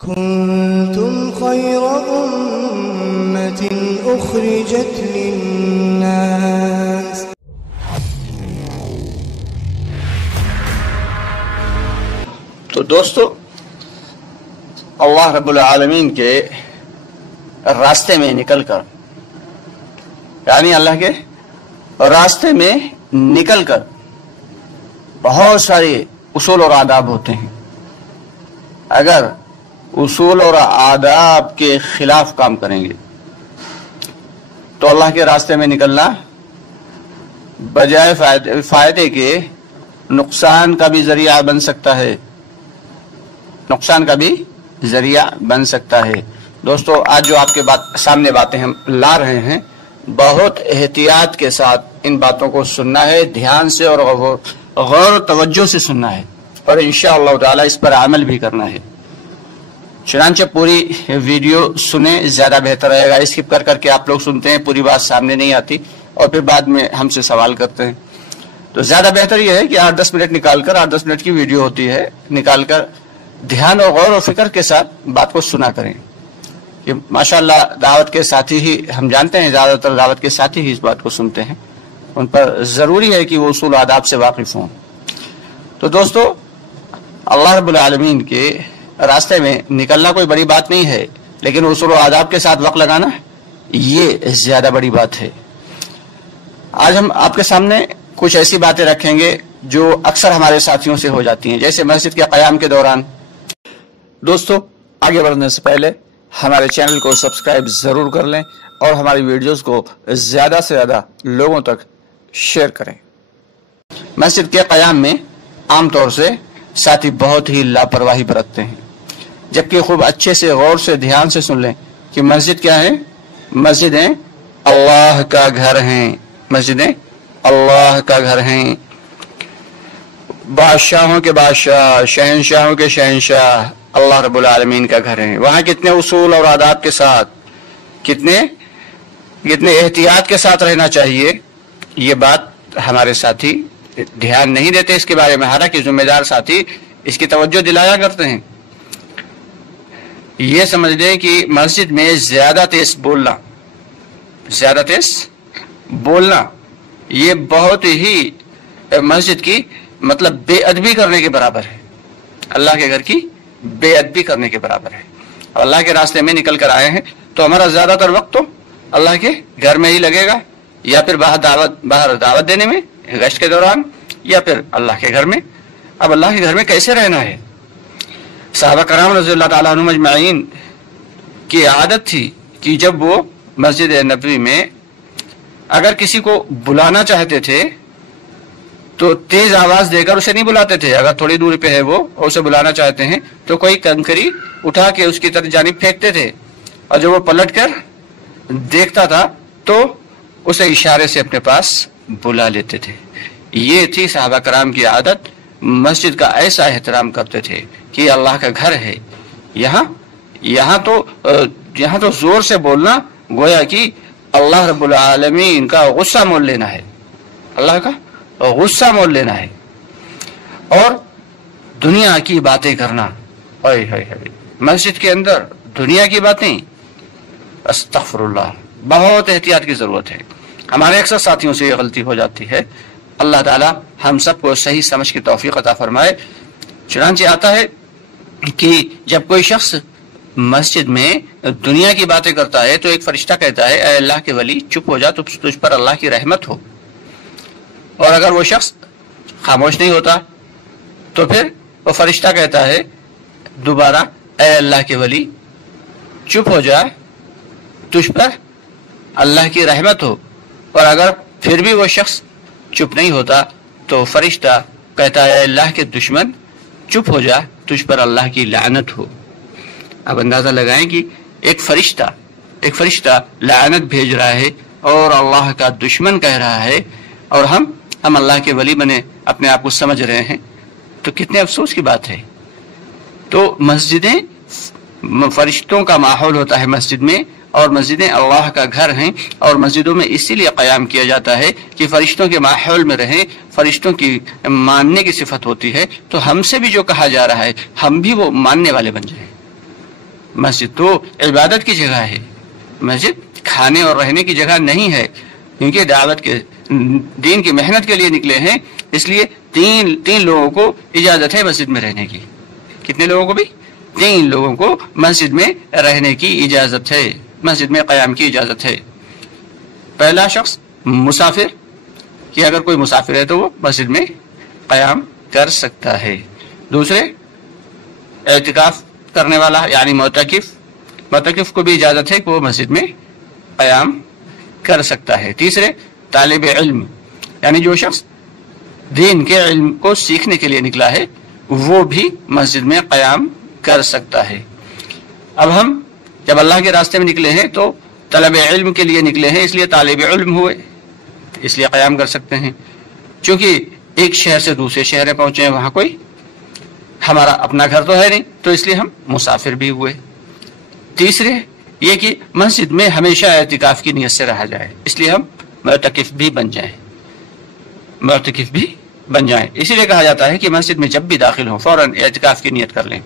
كنتم خير أمة أخرجت للناس. تو دوستو، اللہ رب العالمین کے راستے میں نکل کر، یعنی اللہ کے راستے میں نکل کر بہت سارے اصول اور آداب ہوتے ہیں. اگر اصول اور آداب کے خلاف کام کریں گے تو اللہ کے راستے میں نکلنا بجائے فائدے کے نقصان کا بھی ذریعہ بن سکتا ہے، نقصان کا بھی ذریعہ بن سکتا ہے. دوستو، آج جو آپ کے سامنے باتیں ہم لا رہے ہیں، بہت احتیاط کے ساتھ ان باتوں کو سننا ہے، دھیان سے اور غور و توجہ سے سننا ہے، اور انشاءاللہ تعالی اس پر عمل بھی کرنا ہے. چنانچہ پوری ویڈیو سنیں، زیادہ بہتر رہے گا. اسکپ کر کے آپ لوگ سنتے ہیں، پوری بات سامنے نہیں آتی اور پھر بعد میں ہم سے سوال کرتے ہیں. تو زیادہ بہتر یہ ہے کہ 8-10 منٹ نکال کر، 8-10 منٹ کی ویڈیو ہوتی ہے، نکال کر دھیان اور غور و فکر کے ساتھ بات کو سنا کریں. کہ ماشاءاللہ دعوت کے ساتھی ہی، ہم جانتے ہیں زیادہ تر دعوت کے ساتھی ہی اس بات کو سنتے ہیں، ان پر ضروری ہے کہ وہ اصول آداب سے واقف ہوں. تو دوستو، اللہ رب العالمین کے راستے میں نکلنا کوئی بڑی بات نہیں ہے، لیکن اصول و آداب کے ساتھ وقت لگانا یہ زیادہ بڑی بات ہے. آج ہم آپ کے سامنے کچھ ایسی باتیں رکھیں گے جو اکثر ہمارے ساتھیوں سے ہو جاتی ہیں، جیسے مسجد کے قیام کے دوران. دوستو، آگے بڑھنے سے پہلے ہمارے چینل کو سبسکرائب ضرور کر لیں اور ہماری ویڈیوز کو زیادہ سے زیادہ لوگوں تک شیئر کریں. مسجد کے قیام میں عام طور سے ساتھی بہت ہی لاپرواہی برتتے ہیں، جبکہ خوب اچھے سے غور سے دھیان سے سن لیں کہ مسجد کیا ہے. مسجدیں اللہ کا گھر ہیں، مسجدیں اللہ کا گھر ہیں، بادشاہوں کے بادشاہ، شہنشاہوں کے شہنشاہ اللہ رب العالمین کا گھر ہے. وہاں کتنے اصول اور آداب کے ساتھ، کتنے احتیاط کے ساتھ رہنا چاہیے، یہ بات ہمارے ساتھی دھیان نہیں دیتے اس کے بارے میں. حالانکہ ذمہ دار ساتھی اس کی توجہ دلایا کرتے ہیں. یہ سمجھ لیں کہ مسجد میں زیادہ تیز بولنا یہ بہت ہی مسجد کی مطلب بے ادبی کرنے کے برابر ہے، اللہ کے گھر کی بے ادبی کرنے کے برابر ہے. اور اللہ کے راستے میں نکل کر آئے ہیں تو ہمارا زیادہ تر وقت تو اللہ کے گھر میں ہی لگے گا، یا پھر باہر دعوت دینے میں گشت کے دوران، یا پھر اللہ کے گھر میں. اب اللہ کے گھر میں کیسے رہنا ہے؟ صحابہ کرام رضی اللہ تعالیٰ عنہم اجمعین کی عادت تھی کہ جب وہ مسجد نبوی میں اگر کسی کو بلانا چاہتے تھے تو تیز آواز دے کر اسے نہیں بلاتے تھے. اگر تھوڑی دوری پہ ہے وہ اور اسے بلانا چاہتے ہیں تو کوئی کنکری اٹھا کے اس کی طرف جانب پھینکتے تھے، اور جب وہ پلٹ کر دیکھتا تھا تو اسے اشارے سے اپنے پاس بلا لیتے تھے. یہ تھی صحابہ کرام کی عادت. مسجد کا ایسا احترام کرتے تھے کہ اللہ کا گھر ہے. یہاں تو زور سے بولنا گویا کہ اللہ رب العالمین کا غصہ مول لینا ہے، اللہ کا غصہ مول لینا ہے. اور دنیا کی باتیں کرنا، مسجد کے اندر دنیا کی باتیں، استغفر اللہ، بہت احتیاط کی ضرورت ہے. ہمارے اکثر ساتھیوں سے یہ غلطی ہو جاتی ہے. اللہ تعالی ہم سب کو صحیح سمجھ کی توفیق عطا فرمائے. چنانچہ آتا ہے کہ جب کوئی شخص مسجد میں دنیا کی باتیں کرتا ہے تو ایک فرشتہ کہتا ہے، اے اللہ کے ولی چپ ہو جا، تجھ پر اللہ کی رحمت ہو. اور اگر وہ شخص خاموش نہیں ہوتا تو پھر وہ فرشتہ کہتا ہے دوبارہ، اے اللہ کے ولی چپ ہو جا، تجھ پر اللہ کی رحمت ہو. اور اگر پھر بھی وہ شخص چپ نہیں ہوتا تو فرشتہ کہتا ہے، اے اللہ کے دشمن چپ ہو جا، تجھ پر اللہ کی لعنت ہو. اب اندازہ لگائیں کہ ایک فرشتہ لعنت بھیج رہا ہے اور اللہ کا دشمن کہہ رہا ہے، اور ہم اللہ کے ولی بنے اپنے آپ کو سمجھ رہے ہیں، تو کتنے افسوس کی بات ہے. تو مسجدیں فرشتوں کا ماحول ہوتا ہے مسجد میں، اور مسجدیں اللہ کا گھر ہیں، اور مسجدوں میں اسی لیے قیام کیا جاتا ہے کہ فرشتوں کے ماحول میں رہیں، فرشتوں کی ماننے کی صفت ہوتی ہے. تو ہم سے بھی جو کہا جا رہا ہے ہم بھی وہ ماننے والے بن جائیں. مسجد تو عبادت کی جگہ ہے، مسجد کھانے اور رہنے کی جگہ نہیں ہے، کیونکہ دعوت کے دین کی محنت کے لیے نکلے ہیں، اس لیے تین لوگوں کو اجازت ہے مسجد میں رہنے کی۔ کتنے لوگوں کو بھی؟ 3 لوگوں کو مسجد میں رہنے کی اجازت ہے، مسجد میں قیام کی اجازت ہے۔ پہلا شخص مسافر، کہ اگر کوئی مسافر ہے تو وہ مسجد میں قیام کر سکتا ہے۔ دوسرے اعتکاف کرنے والا یعنی معتکف کو بھی اجازت ہے کہ وہ مسجد میں قیام کر سکتا ہے۔ تیسرے طالب علم، یعنی جو شخص دین کے علم کو سیکھنے کے لیے نکلا ہے وہ بھی مسجد میں قیام کر سکتا ہے۔ اب ہم جب اللہ کے راستے میں نکلے ہیں تو طلب علم کے لیے نکلے ہیں، اس لیے طالب علم ہوئے، اس لیے قیام کر سکتے ہیں۔ چونکہ ایک شہر سے دوسرے شہر میں پہنچے ہیں، وہاں کوئی ہمارا اپنا گھر تو ہے نہیں، تو اس لیے ہم مسافر بھی ہوئے۔ تیسرے یہ کہ مسجد میں ہمیشہ اعتکاف کی نیت سے رہا جائے، اس لیے ہم معتکف بھی بن جائیں، اسی لیے کہا جاتا ہے کہ مسجد میں جب بھی داخل ہوں فوراً اعتکاف کی نیت کر لیں۔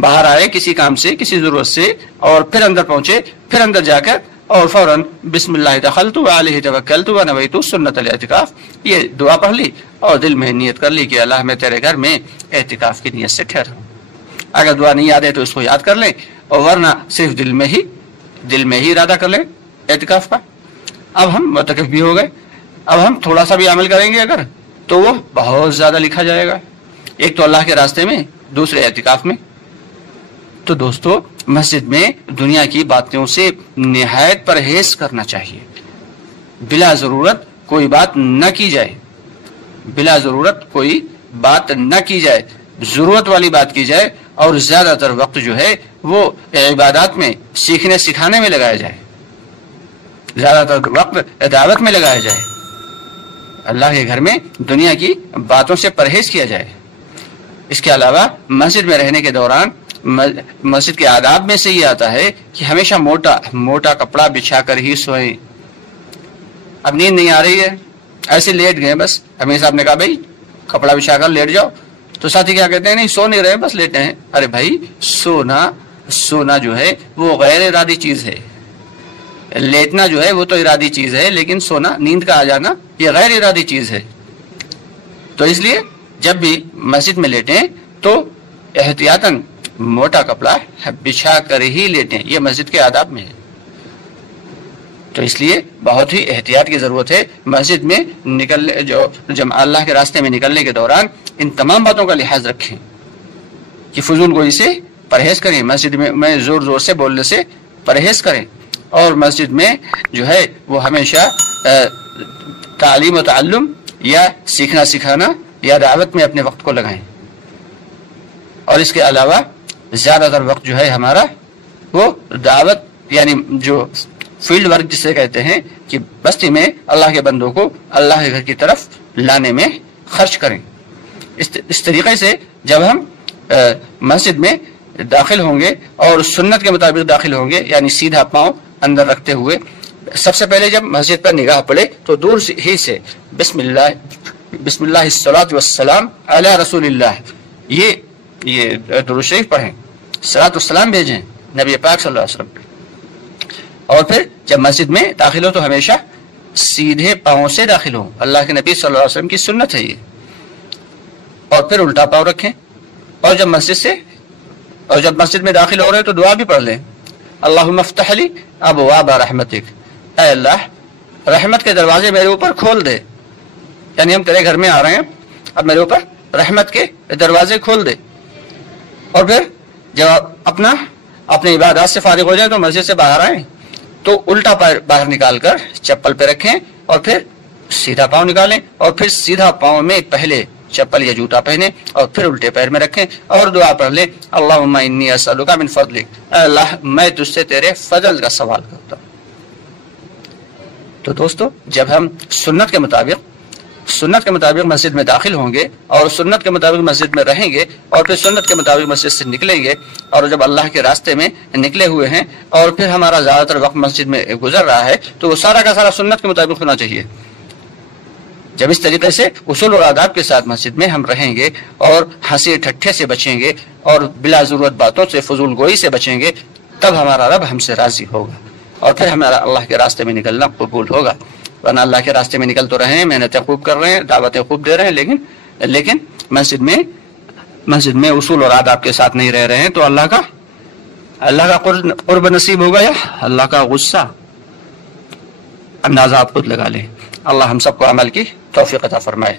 باہر آئے کسی کام سے، کسی ضرورت سے، اور پھر اندر پہنچے، پھر اندر جا کر اور فوراً بسم اللہ دخلت وعلیہ توکلت ونویت سنت الاعتکاف، یہ دعا پڑھ لی اور دل میں نیت کر لی کہ اللہ میں تیرے گھر میں اعتکاف کی نیت سے ٹھہرا ہوں۔ اگر دعا نہیں یاد ہے تو اس کو یاد کر لیں، اور ورنہ صرف دل میں ہی ارادہ کر لیں اعتکاف کا۔ اب ہم معتکف بھی ہو گئے، اب ہم تھوڑا سا بھی عمل کریں گے اگر تو وہ بہت زیادہ لکھا جائے گا، ایک تو اللہ کے راستے میں، دوسرے اعتکاف میں۔ تو دوستو مسجد میں دنیا کی باتوں سے نہایت پرہیز کرنا چاہیے، بلا ضرورت کوئی بات نہ کی جائے، بلا ضرورت کوئی بات نہ کی جائے، ضرورت والی بات کی جائے، اور زیادہ تر وقت جو ہے وہ عبادات میں، سیکھنے سکھانے میں لگایا جائے، زیادہ تر وقت دعوت میں لگایا جائے، اللہ کے گھر میں دنیا کی باتوں سے پرہیز کیا جائے۔ اس کے علاوہ مسجد میں رہنے کے دوران مسجد کے آداب میں سے یہ آتا ہے کہ ہمیشہ موٹا کپڑا بچھا کر ہی سوئیں۔ اب نیند نہیں آ رہی ہے، ایسے لیٹ گئے، بس امیر صاحب نے کہا بھائی کپڑا بچھا کر لیٹ جاؤ، تو ساتھی کیا کہتے ہیں، نہیں سو نہیں رہے، بس لیٹے ہیں۔ ارے بھائی سونا جو ہے وہ غیر ارادی چیز ہے، لیٹنا جو ہے وہ تو ارادی چیز ہے، لیکن سونا، نیند کا آ جانا، یہ غیر ارادی چیز ہے۔ تو اس لیے جب بھی مسجد میں لیٹیں تو احتیاطاً موٹا کپڑا بچھا کر ہی لیٹیں، یہ مسجد کے آداب میں ہے۔ تو اس لیے بہت ہی احتیاط کی ضرورت ہے مسجد میں جب اللہ کے راستے میں نکلنے کے دوران ان تمام باتوں کا لحاظ رکھیں کہ فضول گوئی سے پرہیز کریں، مسجد میں زور سے بولنے سے پرہیز کریں، اور مسجد میں جو ہے وہ ہمیشہ تعلیم و تعلم یا سیکھنا سکھانا یا دعوت میں اپنے وقت کو لگائیں۔ اور اس کے علاوہ زیادہ تر وقت جو ہے ہمارا وہ دعوت، یعنی جو فیلڈ ورک جسے کہتے ہیں، کہ بستی میں اللہ کے بندوں کو اللہ کے گھر کی طرف لانے میں خرچ کریں۔ اس طریقے سے جب ہم مسجد میں داخل ہوں گے اور سنت کے مطابق داخل ہوں گے، یعنی سیدھا پاؤں اندر رکھتے ہوئے، سب سے پہلے جب مسجد پر نگاہ پڑے تو دور ہی سے بسم اللہ الصلاۃ والسلام علی رسول اللہ، یہ درود شریف پڑھیں، صلاۃ والسلام بھیجیں نبی پاک صلی اللہ علیہ وسلم۔ اور پھر جب مسجد میں داخل ہو تو ہمیشہ سیدھے پاؤں سے داخل ہوں، اللہ کے نبی صلی اللہ علیہ وسلم کی سنت ہے یہ۔ اور پھر الٹا پاؤں رکھیں، اور جب مسجد میں داخل ہو رہے تو دعا بھی پڑھ لیں، اللہم افتح لی ابواب رحمتک، اے اللہ رحمت کے دروازے میرے اوپر کھول دے، یعنی ہم تیرے گھر میں آ رہے ہیں، اب میرے اوپر رحمت کے دروازے کھول دے۔ اور پھر جب اپنے عبادات سے فارغ ہو جائیں تو مسجد سے باہر آئیں تو الٹا پیر باہر نکال کر چپل پہ رکھیں، اور پھر سیدھا پاؤں نکالیں، اور پھر سیدھا پاؤں میں پہلے چپل یا جوتا پہنیں، اور پھر الٹے پیر میں رکھیں، اور دعا پڑھ لیں، اللہم انی اسألک من فضلک، اے اللہ میں تجھ سے تیرے فضل کا سوال کرتا ہوں۔ تو دوستو جب ہم سنت کے مطابق مسجد میں داخل ہوں گے اور سنت کے مطابق مسجد میں رہیں گے، اور پھر سنت کے مطابق مسجد سے نکلیں گے، اور جب اللہ کے راستے میں نکلے ہوئے ہیں اور پھر ہمارا زیادہ تر وقت مسجد میں گزر رہا ہے، تو وہ سارا کا سارا سنت کے مطابق ہونا چاہیے۔ جب اس طریقے سے اصول اور آداب کے ساتھ مسجد میں ہم رہیں گے اور ہنسی ٹھٹھے سے بچیں گے اور بلا ضرورت باتوں سے، فضول گوئی سے بچیں گے، تب ہمارا رب ہم سے راضی ہوگا اور پھر ہمارا اللہ کے راستے میں نکلنا قبول ہوگا. ورنہ اللہ کے راستے میں نکل تو رہے ہیں, محنتیں خوب کر رہے ہیں, دعوتیں خوب دے رہے ہیں, لیکن مسجد میں اصول اور آداب کے ساتھ نہیں رہ رہے ہیں, تو اللہ کا قرب نصیب ہوگا یا اللہ کا غصہ؟ اندازہ آپ خود لگا لیں. اللہ ہم سب کو عمل کی توفیق عطا فرمائے.